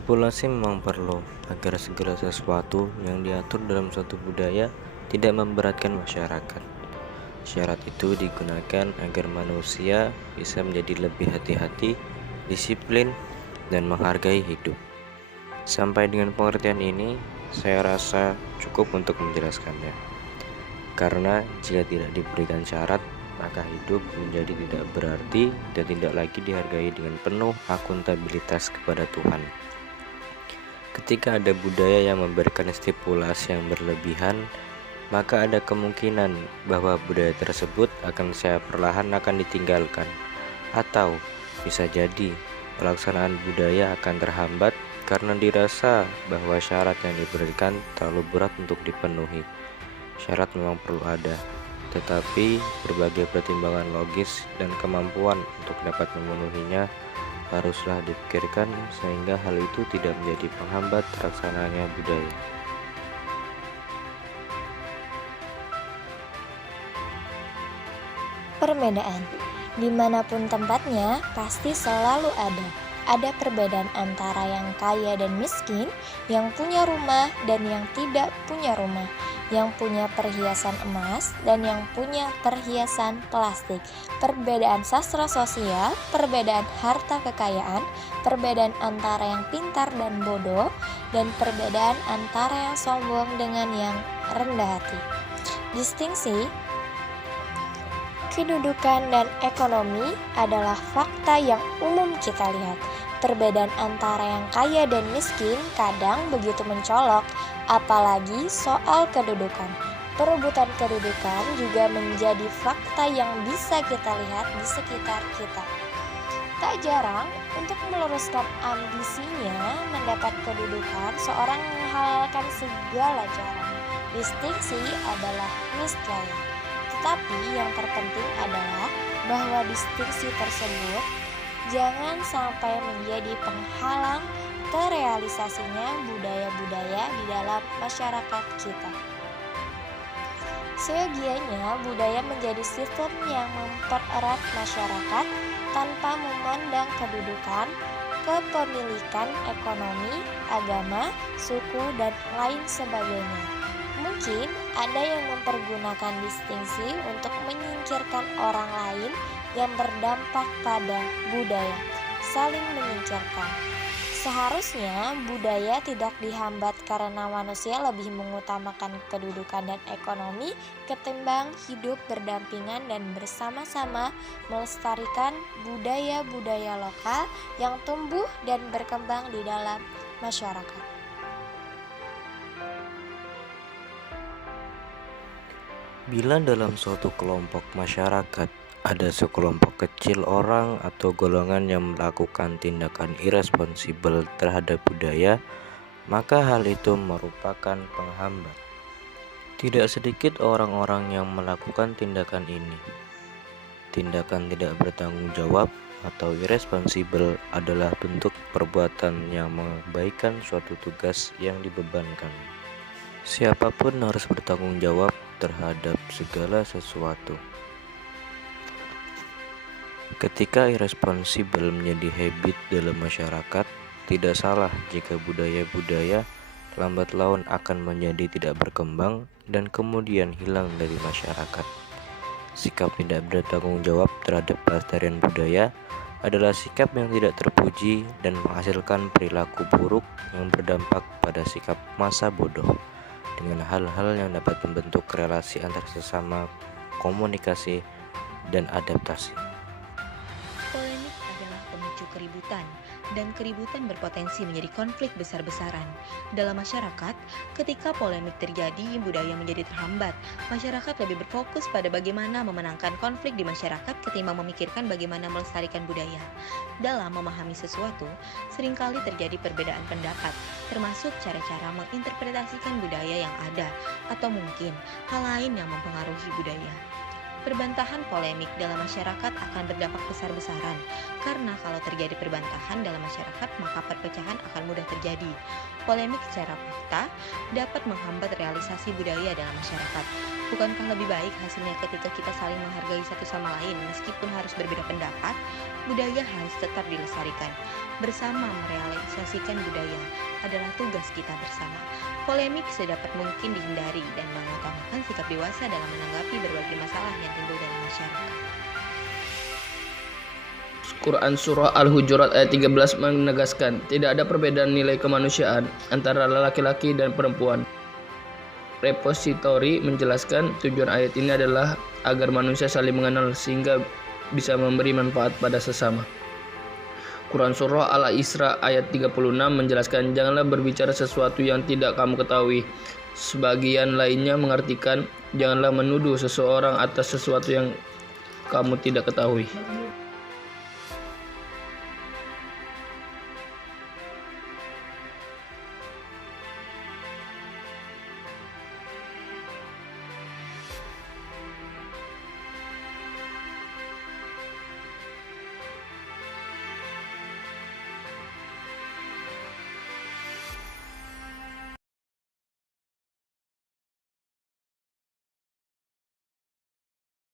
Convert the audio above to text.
Stipulasi memang perlu agar segala sesuatu yang diatur dalam suatu budaya tidak memberatkan masyarakat. Syarat itu digunakan agar manusia bisa menjadi lebih hati-hati, disiplin, dan menghargai hidup. Sampai dengan pengertian ini, saya rasa cukup untuk menjelaskannya. Karena jika tidak diberikan syarat, maka hidup menjadi tidak berarti dan tidak lagi dihargai dengan penuh akuntabilitas kepada Tuhan. Ketika ada budaya yang memberikan stipulasi yang berlebihan, maka ada kemungkinan bahwa budaya tersebut perlahan akan ditinggalkan, atau bisa jadi pelaksanaan budaya akan terhambat karena dirasa bahwa syarat yang diberikan terlalu berat untuk dipenuhi. Syarat memang perlu ada, tetapi berbagai pertimbangan logis dan kemampuan untuk dapat memenuhinya haruslah dipikirkan sehingga hal itu tidak menjadi penghambat terlaksananya budaya. Perbedaan dimanapun tempatnya pasti selalu ada. Ada perbedaan antara yang kaya dan miskin, yang punya rumah dan yang tidak punya rumah, yang punya perhiasan emas dan yang punya perhiasan plastik, perbedaan sastra sosial, perbedaan harta kekayaan, perbedaan antara yang pintar dan bodoh, dan perbedaan antara yang sombong dengan yang rendah hati. Distingsi kedudukan dan ekonomi adalah fakta yang umum kita lihat. Perbedaan antara yang kaya dan miskin kadang begitu mencolok, apalagi soal kedudukan. Perebutan kedudukan juga menjadi fakta yang bisa kita lihat di sekitar kita. Tak jarang, untuk meluruskan ambisinya mendapat kedudukan, seorang menghalalkan segala cara. Distingsi adalah niscaya. Tetapi yang terpenting adalah bahwa distingsi tersebut jangan sampai menjadi penghalang terrealisasinya budaya-budaya di dalam masyarakat kita. Seyogianya budaya menjadi sistem yang mempererat masyarakat tanpa memandang kedudukan, kepemilikan ekonomi, agama, suku, dan lain sebagainya. Mungkin ada yang mempergunakan distingsi untuk menyingkirkan orang lain yang berdampak pada budaya, saling menyingkirkan. Seharusnya budaya tidak dihambat karena manusia lebih mengutamakan kedudukan dan ekonomi ketimbang hidup berdampingan dan bersama-sama melestarikan budaya-budaya lokal yang tumbuh dan berkembang di dalam masyarakat. Bila dalam suatu kelompok masyarakat ada sekelompok kecil orang atau golongan yang melakukan tindakan irresponsibel terhadap budaya, maka hal itu merupakan penghambat. Tidak sedikit orang-orang yang melakukan tindakan ini. Tindakan tidak bertanggung jawab atau irresponsibel adalah bentuk perbuatan yang mengabaikan suatu tugas yang dibebankan. Siapapun harus bertanggung jawab terhadap segala sesuatu. Ketika irresponsibel menjadi habit dalam masyarakat, tidak salah jika budaya-budaya lambat laun akan menjadi tidak berkembang dan kemudian hilang dari masyarakat. Sikap tidak bertanggung jawab terhadap pelestarian budaya adalah sikap yang tidak terpuji dan menghasilkan perilaku buruk yang berdampak pada sikap masa bodoh dengan hal-hal yang dapat membentuk relasi antar sesama, komunikasi, dan adaptasi. Polemik adalah pemicu keributan, dan keributan berpotensi menjadi konflik besar-besaran. Dalam masyarakat, ketika polemik terjadi, budaya menjadi terhambat. Masyarakat lebih berfokus pada bagaimana memenangkan konflik di masyarakat ketimbang memikirkan bagaimana melestarikan budaya. Dalam memahami sesuatu, seringkali terjadi perbedaan pendapat, termasuk cara-cara menginterpretasikan budaya yang ada, atau mungkin hal lain yang mempengaruhi budaya. Perbantahan polemik dalam masyarakat akan berdampak besar-besaran, karena kalau terjadi perbantahan dalam masyarakat maka perpecahan akan mudah terjadi. Polemik secara fakta dapat menghambat realisasi budaya dalam masyarakat. Bukankah lebih baik hasilnya ketika kita saling menghargai satu sama lain meskipun harus berbeda pendapat? Budaya harus tetap dilestarikan. Bersama merealisasikan budaya adalah tugas kita bersama. Polemik sedapat mungkin dihindari dan mengutamakan sikap dewasa dalam menanggapi berbagai masalah yang timbul dalam masyarakat. Quran Surah Al-Hujurat ayat 13 menegaskan, tidak ada perbedaan nilai kemanusiaan antara laki-laki dan perempuan. Repositori menjelaskan tujuan ayat ini adalah agar manusia saling mengenal sehingga bisa memberi manfaat pada sesama. Quran Surah Al-Isra ayat 36 menjelaskan, janganlah berbicara sesuatu yang tidak kamu ketahui. Sebagian lainnya mengartikan, janganlah menuduh seseorang atas sesuatu yang kamu tidak ketahui.